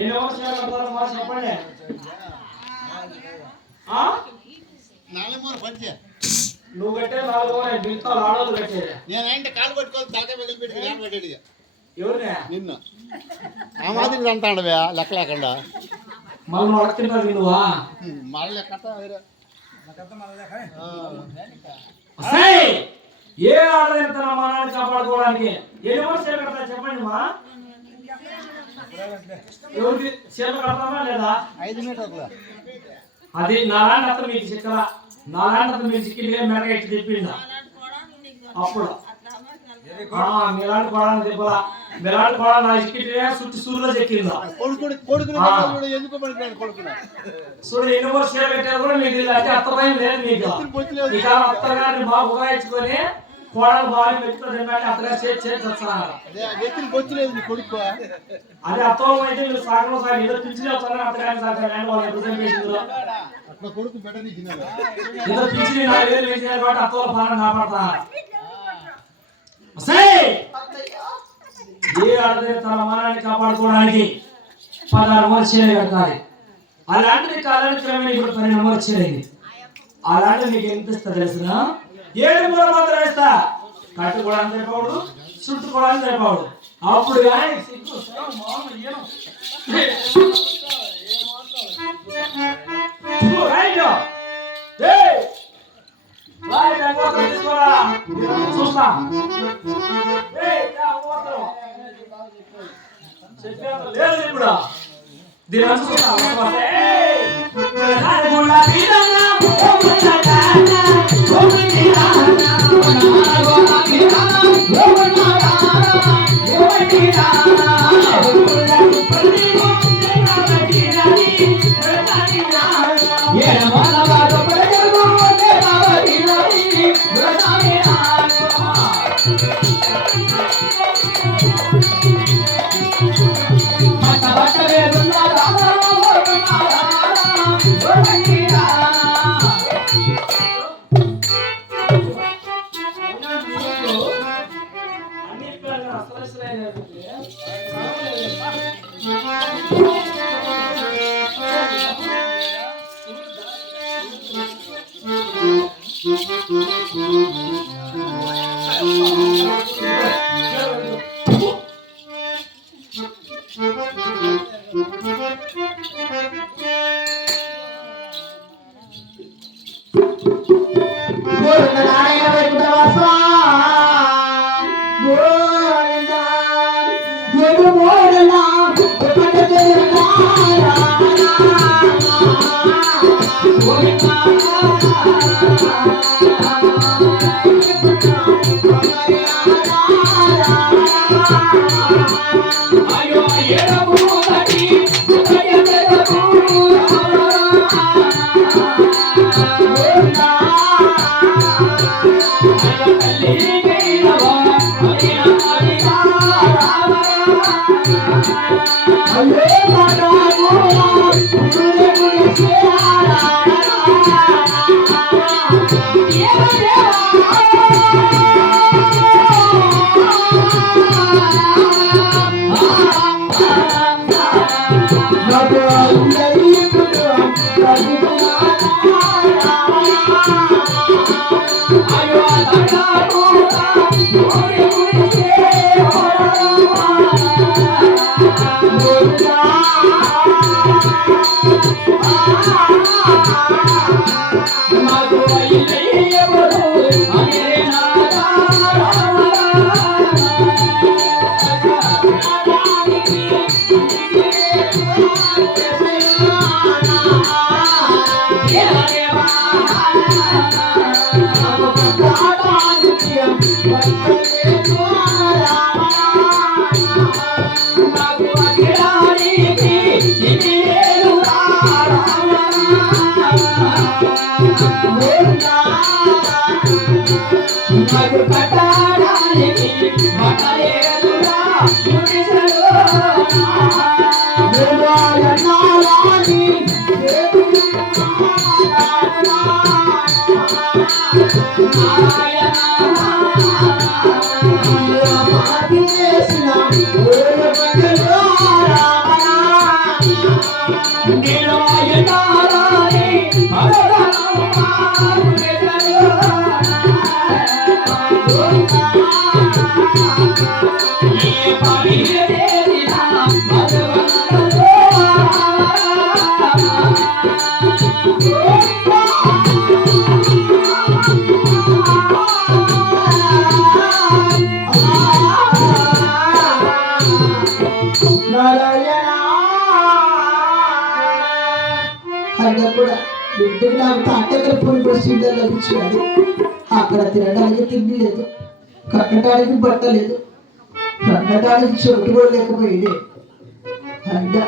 ఎన్ని వర్షాలు కడతారు మా చెప్పండి. నువ్వు కట్టే 4 మిగతా ఆడోళ్ళు కట్టేది. నేనంటే కాలు పట్టుకోవాలి దాకా పెట్టాడు ఎవరినే నిన్ను ఆ మాదిరి అంటాడవా లెక్క లేకుండా మళ్ళీ అడుగుతుంటారు నువ్వా మళ్ళీ ఏ ఆడదైన తన మానాన్ని కాపాడుకోవడానికి ఎన్ని వర్షాలు కడతా చెప్పండి మా. ఎవరికి చీరలు కడతామా లేదా? 5 మీటర్లు అది నాలాంటి అతను మీకు చిక్కల నాలాంటి అతను మీరు చిక్కిందిగా మెడగా ఇచ్చి తెప్పిందా అప్పుడు మీలాంటి కోడాన్ని తిప్పలా మీలాంటి కోడ నా చిక్కింటే చుట్టూ సూరులో చెక్కిందా చూడు ఎన్ని వర్షాలు చీర కట్టారు కూడా మీకు అంటే అత్తపైన లేదు మీకు ఇక అత్తగారిని బాగా ఉగాయించుకొని కోడలు బాగా పెట్టుకుని అత్తగా చేస్తున్నారు. అదే అత్తవం అయితే మీరు సాగలో సాగు ఏదో పిలిచి వస్తారని అత్తగారిని సాగారు వాళ్ళు ఎప్పుడు చంపేసిందో ఏదో పిలిచి 4,000 వేసినారు కాబట్టి అత్తవాళ్ళ పాలన కాపాడుతున్నారు. ఏ ఆడదే తన మానాన్ని కాపాడుకోవడానికి 16 వర్షాలు కట్టాలి. అలాంటిది కాలానికి క్రమేణా ఇప్పుడు 12 వర్షాలైంది. అలాంటి మీకు ఎంత ఇస్తా తెలిసిన 7 మూల మాత్రం వేస్తా. కట్టుకోవడానికి సరిపోవడు చుట్టుకోవడానికి సరిపోవడు. అప్పుడు కానీ చూస్తా లేదు ఇప్పుడు దీని చూస్తా Krishna, కూడా ఇంటికి నాకు తాటెక్కల పోయి బస్సులో లభించాడు. అక్కడ తినడానికి తిండి లేదు, కట్టడానికి బట్ట లేదు, కట్టడానికి చోటు కూడా లేకపోయింది. అయినా